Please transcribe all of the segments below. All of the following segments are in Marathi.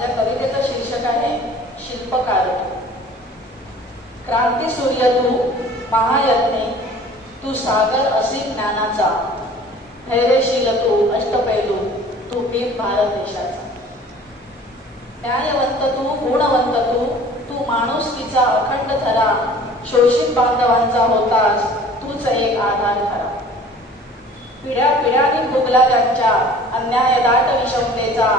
माझ्या कवितेचं शीर्षक आहे शिल्पकार. क्रांती सूर्य तू महायज्ञे, तू सागर असीम ज्ञानाचा, धैर्यशील तू अष्टपैलू, तू पीठ भारत देशाचा. न्यायवंत तू गुणवंत तू माणुसकीचा अखंड धरा, शोषित बांधवांचा होतास तूच एक आधार खरा. पिढ्या पिढ्यांनी भोगला त्यांच्या अन्याय दाट विषमतेचा,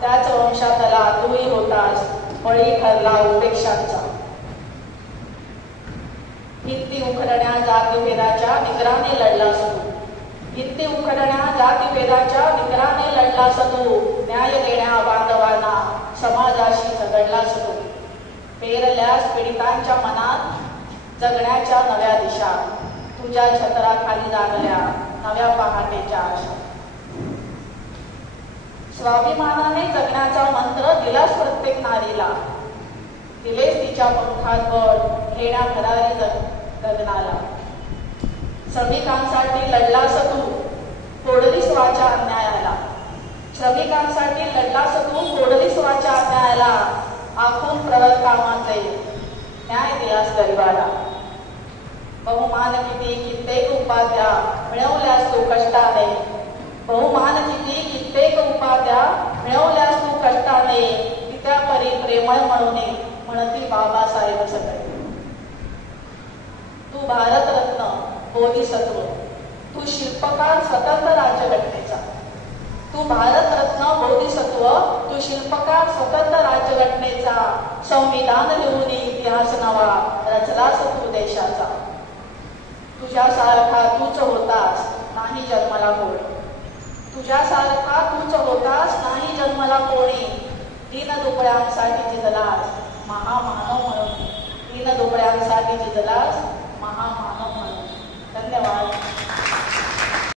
त्याच वंशातला तूही होतास बळी ठरला उपेक्षांचा. भिंती उखडण्या जातीभेदाच्या निकराने लढलास तू, भिंती उखडण्या जातीभेदाच्या निकराने लढलास तू. न्याय देण्या बांधवांना समाजाशी झगडलास तू. पेरल्यास पीडितांच्या मनात जगण्याच्या नव्या दिशा, तुझ्या छत्राखाली जागल्या नव्या पहाटेच्या आशा. स्वाभिमानाने जगण्याचा मंत्र दिलास प्रत्येक नारीला, दिलेस तिच्या पंखात बळ घेण्या भरारी गगनाला. श्रमिकांसाठी लढलास तू, फोडलीस वाचा अन्यायाला. श्रमिकांसाठी लढलास तू, फोडलीस वाचा अन्यायाला. आखून प्रगत कामाचे न्याय दिलास गरिबाला. बहुमान किती कित्येक उपाध्या मिळवल्यास तू कष्टाने, बहुमान किती कित्येक उपाध्या मिळवल्यास तू कष्टाने. तित्या परी प्रेमळ म्हणती बाबासाहेब सगळे. तू भारतरत्न बोधिसत्व, तू शिल्पकार स्वतंत्र राज्यघटनेचा. तू भारतरत्न बोधिसत्व, तू शिल्पकार स्वतंत्र राज्यघटनेचा. संविधान लिहून इतिहास नवा रचलास तू देशाचा. तुझ्यासारखा तूच होतास नाही जन्मला कोणी, तुझ्यासारखा तूच होतास नाही जन्मला कोणी. दीन दुबळ्यांसाठी झिजलास महामानव म्हणून, दीन दुबळ्यांसाठी झिजलास महामानव म्हणून. धन्यवाद.